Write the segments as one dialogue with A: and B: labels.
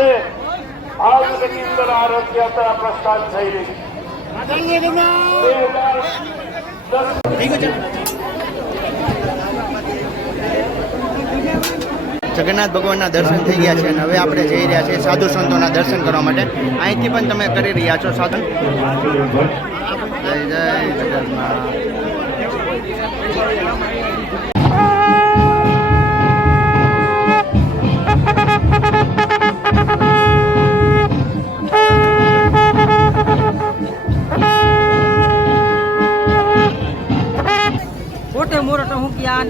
A: નિમિત્તે ભાવનગરની અંદર આરોગ્ય યાત્રા પ્રસ્થાન થઈ રહી
B: જગન્નાથ ભગવાનના દર્શન થઈ ગયા છે અને હવે આપણે જઈ રહ્યા છીએ સાધુ સંતોના દર્શન કરવા માટે. અહીંથી પણ તમે કરી રહ્યા છો સાધુ જય જય જગન્નાથ.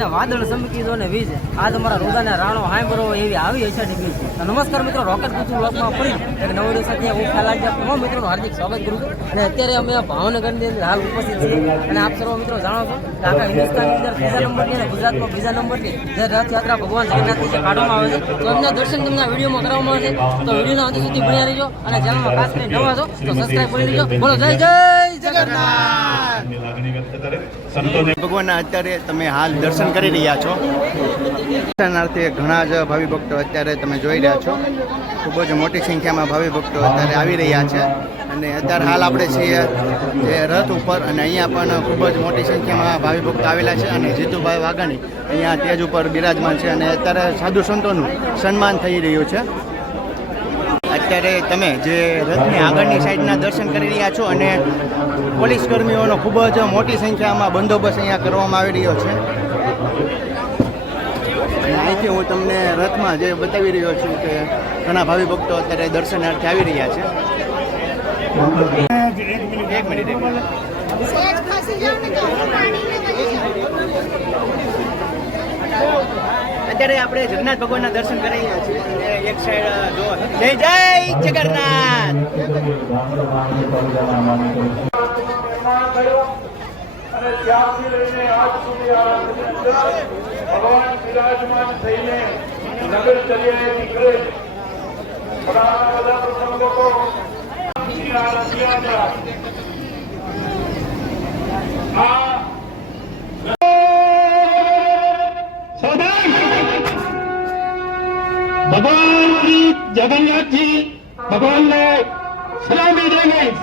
C: હું કે આ ને વાદળ સમકી દો ને વીજ. આ તમારા રોદાને રાણો હાંભરો એવી આવી હશે ડિગ્રી તો નમસ્કાર મિત્રો, રોકેટ કુતુ લોકમાં ફરી એક નવો દિવસ સાથે હું ખ્યાલ તમામ મિત્રોનું હાર્દિક સ્વાગત કરું છું અને અત્યારે અમે ભાવનગરની અંદર હાલ ઉપસ્થિત છીએ. અને આપ સર્વ મિત્રો જાણો છો કે આખા હિન્દુસ્તાનની અંદર ત્રીજા નંબરની અને ગુજરાતમાં બીજા નંબરની જે રથયાત્રા ભગવાન જગન્નાથની જે કાઢવામાં આવે છે, તો એમના દર્શન તમને વિડીયોમાં કરવામાં આવે છે. તો વિડીયોના અંત સુધી ભણ્યા રહીજો અને ચેનલમાં ખાસ કરીને નવા છો, તો સબસ્ક્રાઈબ કરી લેજો. બોલો, જય જય જગન્નાથ!
B: ભગવાનના અત્યારે તમે હાલ દર્શન કરી રહ્યા છો. દર્શનાર્થે ઘણા જ ભાવિ ભક્તો અત્યારે તમે જોઈ રહ્યા છો. ખૂબ જ મોટી સંખ્યામાં ભાવિ ભક્તો અત્યારે આવી રહ્યા છે. અને અત્યારે હાલ આપણે છીએ જે રથ ઉપર અને અહીંયા પણ ખૂબ જ મોટી સંખ્યામાં ભાવિ ભક્તો આવેલા છે અને જીતુભાઈ વાઘાણી અહીંયા તેજ ઉપર બિરાજમાન છે અને અત્યારે સાધુ સંતોનું સન્માન થઈ રહ્યું છે. અત્યારે તમે જે રથની આગળની સાઈડના દર્શન કરી રહ્યા છો અને પોલીસ કર્મીઓનો ખૂબ જ મોટી સંખ્યામાં બંદોબસ્ત અહીંયા કરવામાં આવી રહ્યો છે. અને અહીંથી હું તમને રથમાં જે બતાવી રહ્યો છું કે ઘણા ભાવિ ભક્તો અત્યારે દર્શનાર્થે આવી રહ્યા છે. એક મિનિટ એક મિનિટ. અત્યારે આપણે જગન્નાથ ભગવાનના દર્શન કરી રહ્યા છીએ. એક સાઈડ જો જય જય જગન્નાથ!
A: ભગવાન બિરાજમાન થઈને નગરચર્યાએ નીકળે ઘણા બધા પ્રસંગો આ
D: ڀڳوان جي جگناٿ جي ڀڳوان سلام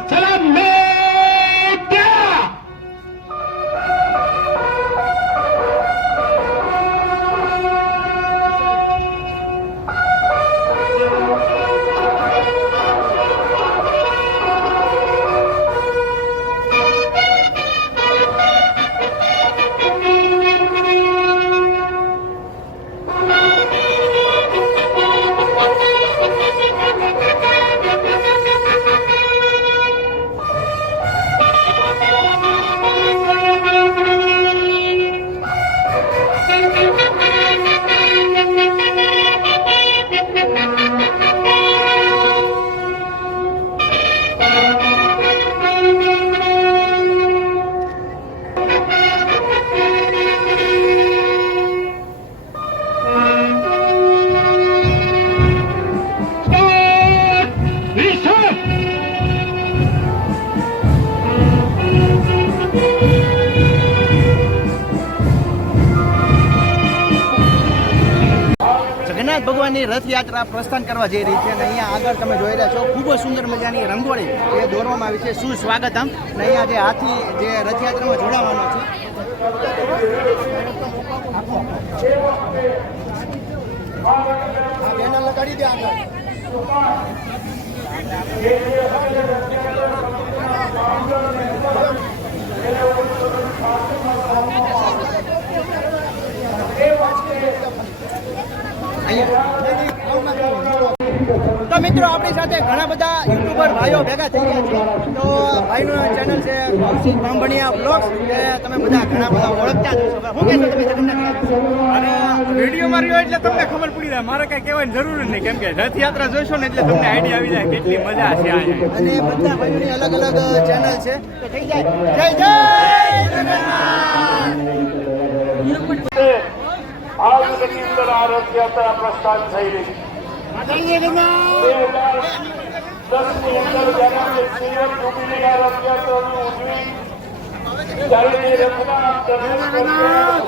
B: سلام! ભગવાનની રથયાત્રા પ્રસ્થાન કરવા જઈ રહી છે અને અહીંયા આગળ તમે જોઈ રહ્યા છો, ખૂબ જ સુંદર મજાની રંગોળી એ દોરવામાં આવી છે. સુસ્વાગતમ. અને અહીંયા જે હાથી જે રથયાત્રામાં જોડાવાનો છે. લગાડી દે તો મિત્રો આપણી સાથે ઘણા બધા યુટ્યુબર ભાઈઓ ભેગા થઈ ગયા છે. તો ભાઈનું ચેનલ છે કૌશિક બાંભણિયા બ્લોગ્સ તમે બધા ઘણા બધા ઓળખતા જ હશો. શું કહેશો તમે તમને?
E: અને વીડિયો માં રહ્યો એટલે તમને ખબર પડી જાય. મારે કઈ કહેવાની જરૂર જ નહીં કેમ કે રથયાત્રા જોઈશો ને એટલે તમને આઈડિયા આવી જાય કેટલી મજા છે આ
B: અને બધા ભાઈઓની અલગ અલગ ચેનલ છે. તો થઈ જાય. જય જય જગન્નાથ!
A: ભાવનગરની અંદર આ રથયાત્રા પ્રસ્થાન થઈ રહી અંદર જ્યારે આ રથયાત્રાની ઉજવી ત્યારે
B: જગન્નાથ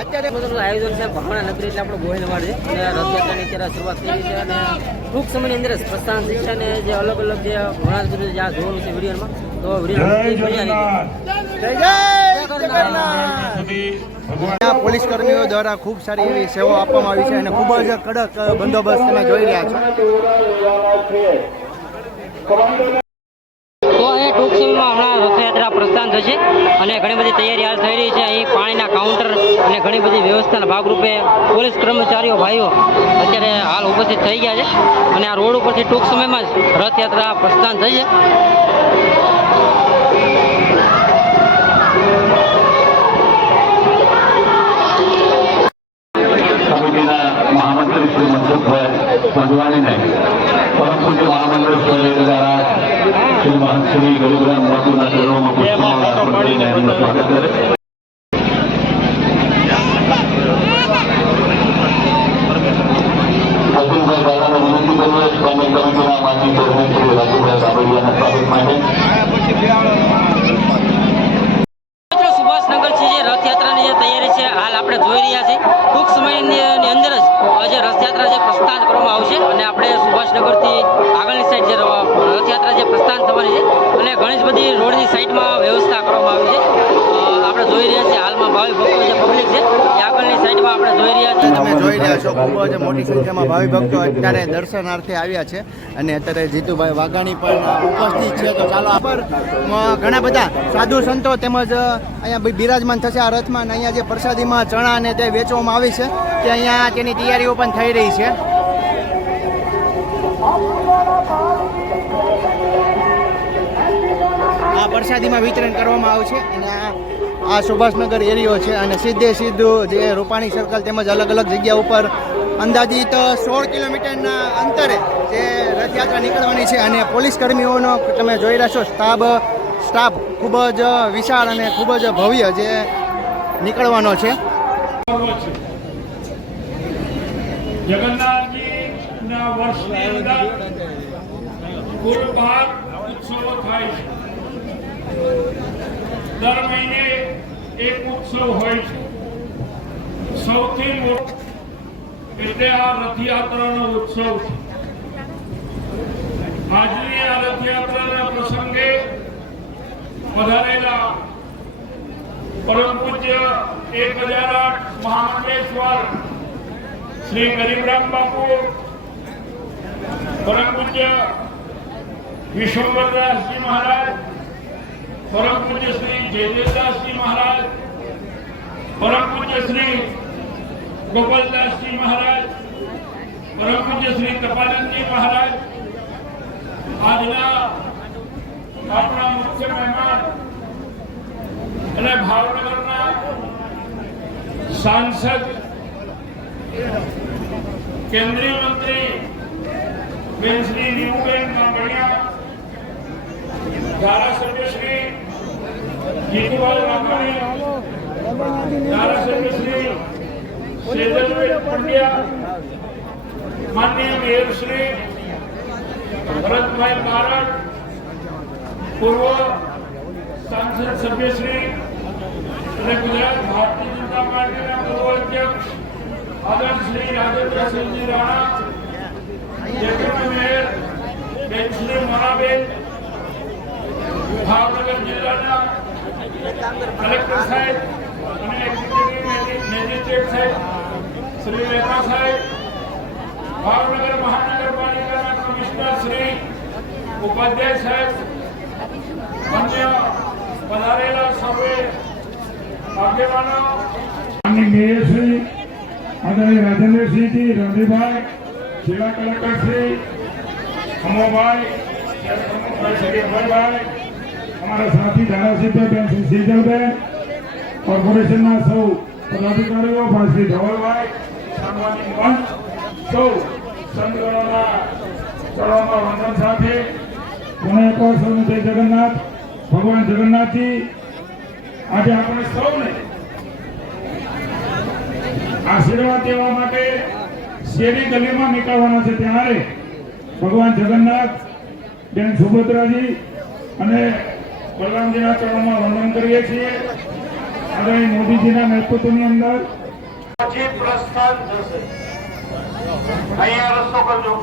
B: અત્યારે
C: બધું આયોજન છે ભાવના નગરી એટલે આપણો ગોહિલવાડ છે. અને રથયાત્રાની અત્યારે શરૂઆત થઈ છે અને ટૂંક સમયની અંદર જ પ્રસ્થાન થઈ છે અને જે અલગ અલગ જે ઘણા બધું જ્યાં જોવાનું છે વિડીયોમાં તો વીડિયો મજા આવી
B: જય જય! અહીંયા પોલીસ કર્મીઓ દ્વારા ખૂબ સારી એવી સેવા આપવામાં આવી છે અને ખૂબ જ કડક બંદોબસ્ત તમે જોઈ રહ્યા છો.
C: તો અહીં ટૂંક સમયમાં હમણાં રથયાત્રા પ્રસ્થાન થશે અને ઘણી બધી તૈયારી હાલ થઈ રહી છે. અહીં પાણીના કાઉન્ટર અને ઘણી બધી વ્યવસ્થાના ભાગરૂપે પોલીસ કર્મચારીઓ, ભાઈઓ અત્યારે હાલ ઉપસ્થિત થઈ ગયા છે. અને આ રોડ ઉપરથી ટૂંક સમયમાં જ રથયાત્રા પ્રસ્થાન થઈ છે પ્રસ્થાન થવાની છે. અને ઘણી જ બધી રોડની સાઈડમાં વ્યવસ્થા કરવામાં આવી છે. આપણે જોઈ રહ્યા છીએ હાલમાં ભાવિ ભક્તો જે પબ્લિક છે, એ આગળની સાઈડમાં આપણે જોઈ રહ્યા છીએ.
B: તમે જોઈ રહ્યા છો, ખૂબ જ મોટી સંખ્યામાં ભાવિ ભક્તો અત્યારે દર્શનાર્થે આવ્યા છે. અને અત્યારે જીતુભાઈ વાઘાણી પણ ઉપસ્થિત છે. તો ચાલો પર ઘણા બધા સાધુ સંતો તેમજ અહીંયા બિરાજમાન થશે આ રથમાં. અને અહીંયા જે પ્રસાદીમાં ચણા અને તે વેચવામાં આવી છે, તે અહીંયા તેની તૈયારીઓ પણ થઈ રહી છે. પ્રસાદીમાં વિતરણ કરવામાં આવશે. અને આ આ સુભાષનગર એરિયો છે અને સીધે સીધું જે રૂપાણી સર્કલ તેમજ અલગ અલગ જગ્યા ઉપર અંદાજિત સોળ કિલોમીટરના અંતરે જે રથયાત્રા નીકળવાની છે અને પોલીસ કર્મીઓનો તમે જોઈ રહ્યા છો સ્ટાફ સ્ટાફ ખૂબ જ વિશાળ અને ખૂબ જ ભવ્ય જે નીકળવાનો છે.
A: જગન્નાથજીના વર્ષની અંદર કુલ બાર ઉત્સવો થાય છે. દર મહિને એક ઉત્સવ હોય છે. સૌથી મોટો એટલે આ રથયાત્રાનો ઉત્સવ છે. આજની આ રથયાત્રાના પ્રસંગે પધારેલા પરમ પૂજ્ય એક હજાર આઠ મહામંડેશ્વર શ્રી ગરીબરામ બાપુ, પરમ પૂજ્ય વિશ્વંબરદાસજી મહારાજ પરમ પૂજ્ય શ્રી જયદેવદાસજી મહારાજ પરમ પૂજ્ય શ્રી ગોપાલદાસજી મહારાજ પરમ પૂજ્ય શ્રી કપાલનજી મહારાજ આજના આપણા મુખ્ય મહેમાન અને ભાવનગરના સાંસદ કેન્દ્રીય મંત્રી બેન શ્રી નીમુબેન માંગણિયા ધારાસભ્ય શ્રી ભરતભાઈ બારડ પૂર્વ સાંસદ સભ્ય શ્રી અને ગુજરાત ભારતીય જનતા પાર્ટીના પૂર્વ અધ્યક્ષ આદર્શ શ્રી રાજેન્દ્રસિંહજી રાણા ડેપ્યુટી મેયર બેન શ્રી મોરાબેન ભાવનગર જિલ્લાના કલેક્ટર સાહેબ અને એક્ઝિક્યુટિવ મેજિસ્ટ્રેટ સાહેબ શ્રી રેખા સાહેબ ભાવનગર મહાનગરપાલિકાના કમિશનર શ્રી ઉપાધ્યાય સાહેબ અન્ય પધારેલા સર્વે આગેવાનો.
F: મેયરશ્રી આદરણીય રાજેન્દ્રસિંહજી રણજીભાઈ જિલ્લા કલેક્ટર શ્રી અમોભાઈ શ્રી અભયભાઈ અમારા સાથી ધારાસભ્ય બેન કોર્પોરેશન કોર્પોરેશનના સૌ પદાધિકારીઓ ભાઈ ધવલભાઈ સાંગવાની મંચ સૌ સંતગણોના ચરણોમાં વંદન સાથે પુનઃ એકવાર સૌને જય જગન્નાથ. ભગવાન જગન્નાથજી, આજે આપણે સૌને આશીર્વાદ દેવા માટે શેરી ગલીમાં નીકળવાના છે ત્યારે ભગવાન જગન્નાથ, બેન સુભદ્રાજી અને બલરામજીના ચરણમાં વંદન કરીએ છીએ. આદરણીય મોદીજીના નેતૃત્વની અંદર
A: પછી પ્રસ્થાન થશે અહીંયા રસ્તો કરજો.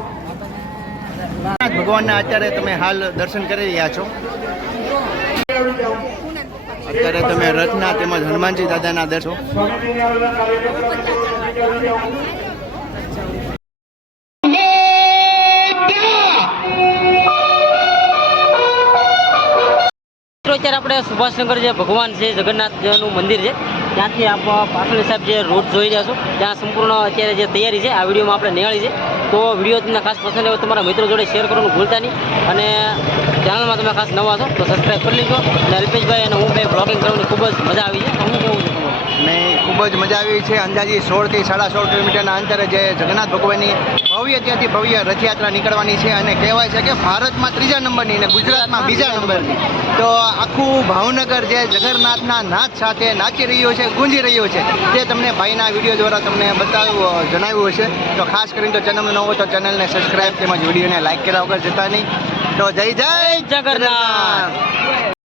B: ભગવાનના અત્યારે તમે હાલ દર્શન કરી રહ્યા છો. અત્યારે તમે રથના તેમજ હનુમાનજી દાદાના દર્શો
C: અત્યારે આપણે સુભાષનગર જે ભગવાન છે જગન્નાથનું મંદિર છે, ત્યાંથી આપ પાછળ સાહેબ જે રોડ જોઈ રહ્યા ત્યાં સંપૂર્ણ અત્યારે જે તૈયારી છે, આ વિડીયોમાં આપણે નિહાળી છે. તો વીડિયો તમને ખાસ પસંદ આવ્યો તમારા મિત્રો જોડે શેર કરવાનું ભૂલતા નહીં. અને ચેનલમાં તમે ખાસ નવા છો, તો સબસ્ક્રાઈબ કરી લીજો. અને અલ્પેશભાઈ અને હું ભાઈ બ્લોગિંગ કરવાની ખૂબ જ મજા આવી છે. હું કેવું છે
B: ખૂબ જ મજા આવી છે. અંદાજી સોળથી સાડા સોળ કિલોમીટરના અંતરે જે જગન્નાથ ભગવાનની ભવ્ય ત્યાંથી ભવ્ય રથયાત્રા નીકળવાની છે અને કહેવાય છે કે ભારતમાં ત્રીજા નંબરની અને ગુજરાતમાં બીજા નંબરની. તો આખું ભાવનગર જે જગન્નાથના નાચ સાથે નાચી રહ્યો છે ગુંજી રહ્યો છે તે તમને ભાઈના વીડિયો દ્વારા તમને બતાવ્યું જણાવ્યું હશે. તો ખાસ કરીને તો ચેનલ ન હોય તો ચેનલને સબસ્ક્રાઈબ તેમજ વિડીયોને લાઈક કર્યા વગર જતા નહીં. તો જય જય
C: જગન્નાથ!